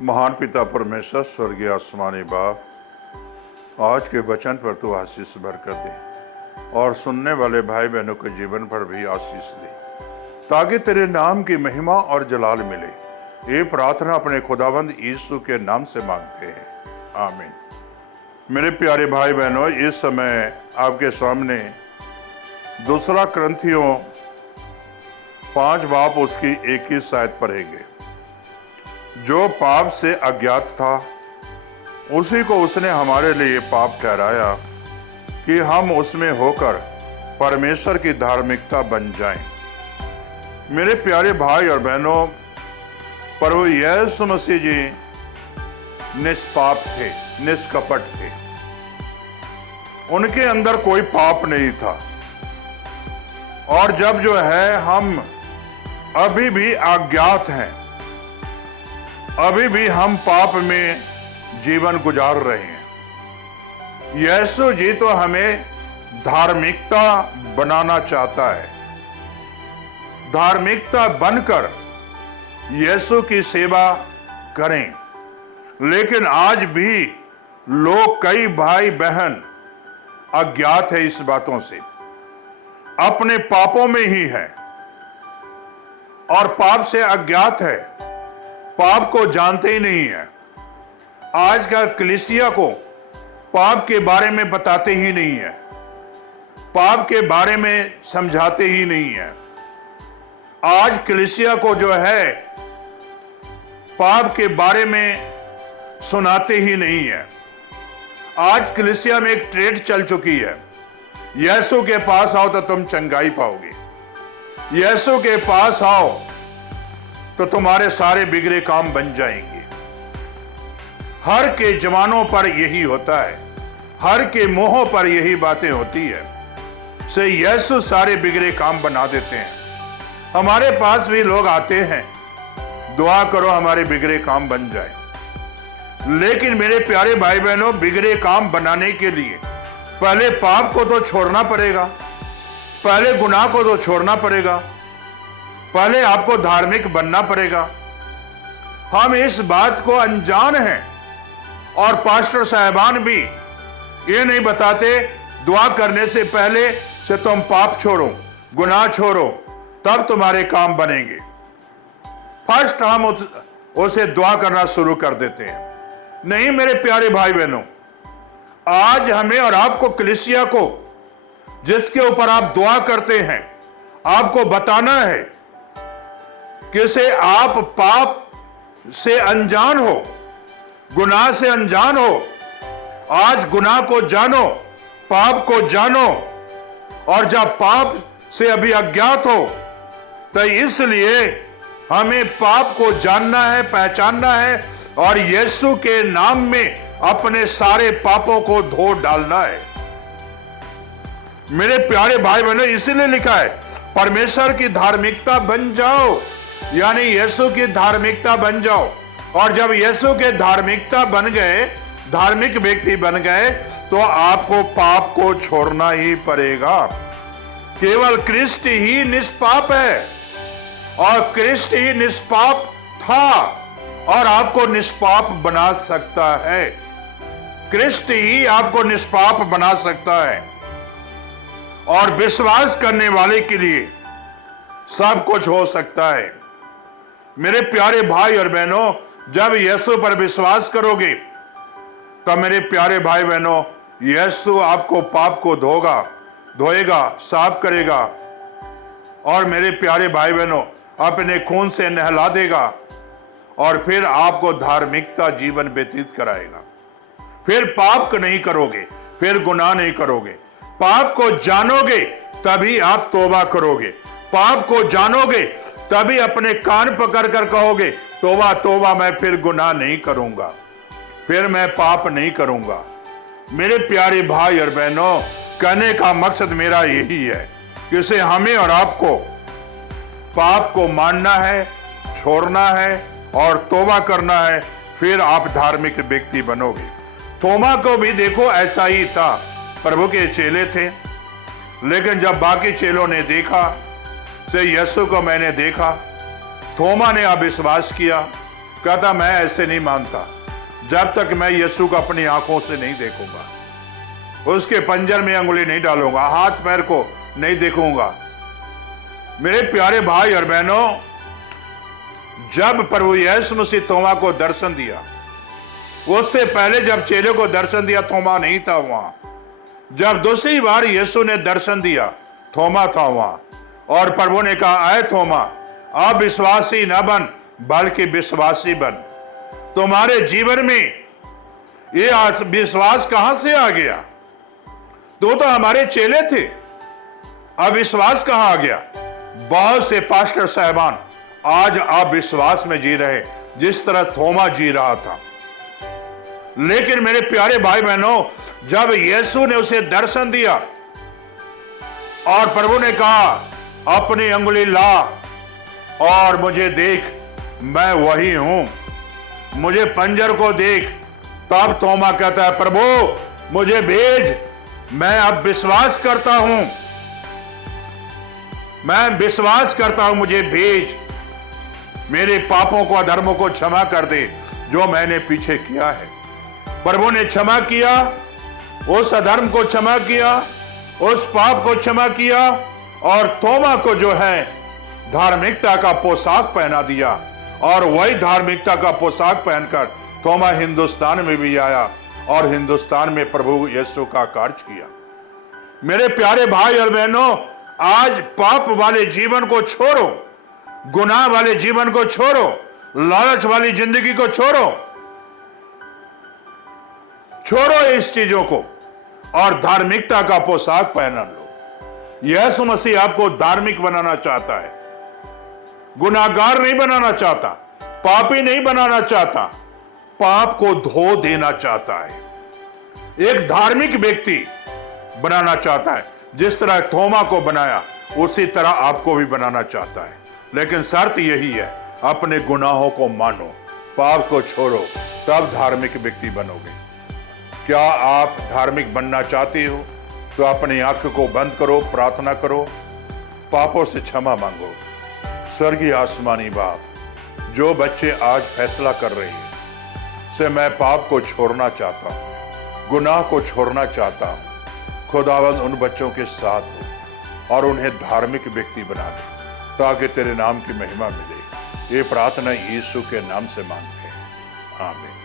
महान पिता परमेश्वर, स्वर्गीय आसमानी बाप, आज के वचन पर तू आशीष बरकत दे और सुनने वाले भाई बहनों के जीवन पर भी आशीष दे, ताकि तेरे नाम की महिमा और जलाल मिले। ये प्रार्थना अपने खुदावंद यीशु के नाम से मांगते हैं, आमीन। मेरे प्यारे भाई बहनों, इस समय आपके सामने दूसरा क्रंथियों 5 बाब उसकी 21 आयत पढ़ेंगे। जो पाप से अज्ञात था उसी को उसने हमारे लिए पाप ठहराया कि हम उसमें होकर परमेश्वर की धार्मिकता बन जाएं। मेरे प्यारे भाई और बहनों, प्रभु यीशु मसीह जी निष्पाप थे, निष्कपट थे। उनके अंदर कोई पाप नहीं था। और जब जो है हम अभी भी अज्ञात हैं, अभी भी हम पाप में जीवन गुजार रहे हैं, यीशु जी तो हमें धार्मिकता बनाना चाहता है। धार्मिकता बनकर यीशु की सेवा करें। लेकिन आज भी लोग, कई भाई बहन अज्ञात है इस बातों से, अपने पापों में ही है और पाप से अज्ञात है, पाप को जानते ही नहीं है। आज का कलीसिया को पाप के बारे में बताते ही नहीं है, पाप के बारे में समझाते ही नहीं है। आज कलीसिया को जो है पाप के बारे में सुनाते ही नहीं है। आज कलीसिया में एक ट्रेड चल चुकी है, यीशु के पास आओ तो तुम चंगाई पाओगे, यीशु के पास आओ तो तुम्हारे सारे बिगड़े काम बन जाएंगे। हर के जवानों पर यही होता है, हर के मुंहों पर यही बातें होती है। से यीशु सारे बिगड़े काम बना देते हैं। हमारे पास भी लोग आते हैं, दुआ करो हमारे बिगड़े काम बन जाए। लेकिन मेरे प्यारे भाई बहनों, बिगड़े काम बनाने के लिए पहले पाप को तो छोड़ना पड़ेगा, पहले गुनाह को तो छोड़ना पड़ेगा, पहले आपको धार्मिक बनना पड़ेगा। हम इस बात को अनजान हैं और पास्टर साहबान भी ये नहीं बताते दुआ करने से पहले से तुम पाप छोड़ो, गुनाह छोड़ो, तब तुम्हारे काम बनेंगे। फर्स्ट हम उसे दुआ करना शुरू कर देते हैं। नहीं मेरे प्यारे भाई बहनों, आज हमें और आपको, कलीसिया को, जिसके ऊपर आप दुआ करते हैं, आपको बताना है कि से आप पाप से अनजान हो, गुनाह से अनजान हो। आज गुनाह को जानो, पाप को जानो। और जब पाप से अभी अज्ञात हो तो इसलिए हमें पाप को जानना है, पहचानना है और यीशु के नाम में अपने सारे पापों को धो डालना है। मेरे प्यारे भाई बहनों, इसीलिए लिखा है परमेश्वर की धार्मिकता बन जाओ, यानी यीशु की धार्मिकता बन जाओ। और जब यीशु के धार्मिकता बन गए, धार्मिक व्यक्ति बन गए, तो आपको पाप को छोड़ना ही पड़ेगा। केवल क्रिस्ट ही निष्पाप है और क्रिस्ट ही निष्पाप था और आपको निष्पाप बना सकता है। क्रिस्ट ही आपको निष्पाप बना सकता है और विश्वास करने वाले के लिए सब कुछ हो सकता है। मेरे प्यारे भाई और बहनों, जब यीशु पर विश्वास करोगे तो मेरे प्यारे भाई बहनों, यीशु आपको पाप को धोएगा, साफ करेगा और मेरे प्यारे भाई बहनों, अपने खून से नहला देगा और फिर आपको धार्मिकता जीवन व्यतीत कराएगा। फिर पाप नहीं करोगे, फिर गुनाह नहीं करोगे। पाप को जानोगे तभी आप तौबा करोगे। पाप को जानोगे तभी अपने कान पकड़ कर कहोगे, तौबा तौबा, मैं फिर गुनाह नहीं करूंगा, फिर मैं पाप नहीं करूंगा। मेरे प्यारे भाई और बहनों, कहने का मकसद मेरा यही है कि इसे हमें और आपको पाप को मानना है, छोड़ना है और तौबा करना है, फिर आप धार्मिक व्यक्ति बनोगे। थोमा को भी देखो ऐसा ही था, प्रभु के चेले थे, लेकिन जब बाकी चेलों ने देखा से यीशु को मैंने देखा, थोमा ने अविश्वास किया, कहता मैं ऐसे नहीं मानता जब तक मैं यीशु को अपनी आंखों से नहीं देखूंगा, उसके पंजर में अंगुली नहीं डालूंगा, हाथ पैर को नहीं देखूंगा। मेरे प्यारे भाई और बहनों, जब प्रभु यीशु मसीह थोमा को दर्शन दिया, उससे पहले जब चेले को दर्शन दिया थोमा नहीं था वहां। जब दूसरी बार यीशु ने दर्शन दिया थोमा था वहां, और प्रभु ने कहा ऐ थोमा, अविश्वासी न बन बल्कि विश्वासी बन। तुम्हारे जीवन में ये विश्वास कहां से आ गया? तो हमारे चेले थे, अविश्वास कहां आ गया? बहुत से पास्टर साहबान आज अविश्वास में जी रहे, जिस तरह थोमा जी रहा था। लेकिन मेरे प्यारे भाई बहनों, जब यीशु ने उसे दर्शन दिया और प्रभु ने कहा अपनी अंगुली ला और मुझे देख, मैं वही हूं, मुझे पंजर को देख, तब थोमा कहता है प्रभु मुझे भेज, मैं अब विश्वास करता हूं, मैं विश्वास करता हूं, मुझे भेज, मेरे पापों को अधर्मों को क्षमा कर दे जो मैंने पीछे किया है। प्रभु ने क्षमा किया, उस अधर्म को क्षमा किया, उस पाप को क्षमा किया, और थोमा को जो है धार्मिकता का पोशाक पहना दिया, और वही धार्मिकता का पोशाक पहनकर थोमा हिंदुस्तान में भी आया और हिंदुस्तान में प्रभु यीशु का कार्य किया। मेरे प्यारे भाई और बहनों, आज पाप वाले जीवन को छोड़ो, गुनाह वाले जीवन को छोड़ो, लालच वाली जिंदगी को छोड़ो, छोड़ो इस चीजों को और धार्मिकता का पोशाक पहन लो। यीशु मसीह आपको धार्मिक बनाना चाहता है, गुनाहगार नहीं बनाना चाहता, पापी नहीं बनाना चाहता, पाप को धो देना चाहता है, एक धार्मिक व्यक्ति बनाना चाहता है। जिस तरह थोमा को बनाया उसी तरह आपको भी बनाना चाहता है। लेकिन शर्त यही है, अपने गुनाहों को मानो, पाप को छोड़ो, तब धार्मिक व्यक्ति बनोगे। क्या आप धार्मिक बनना चाहते हो तो अपनी आंख को बंद करो, प्रार्थना करो, पापों से क्षमा मांगो। स्वर्गीय आसमानी बाप, जो बच्चे आज फैसला कर रहे हैं से मैं पाप को छोड़ना चाहता हूं, गुनाह को छोड़ना चाहता हूं, खुदावंद उन बच्चों के साथ हो और उन्हें धार्मिक व्यक्ति बना दे, ताकि तेरे नाम की महिमा मिले। ये प्रार्थना यीशु के नाम से मांगते हैं, आमीन।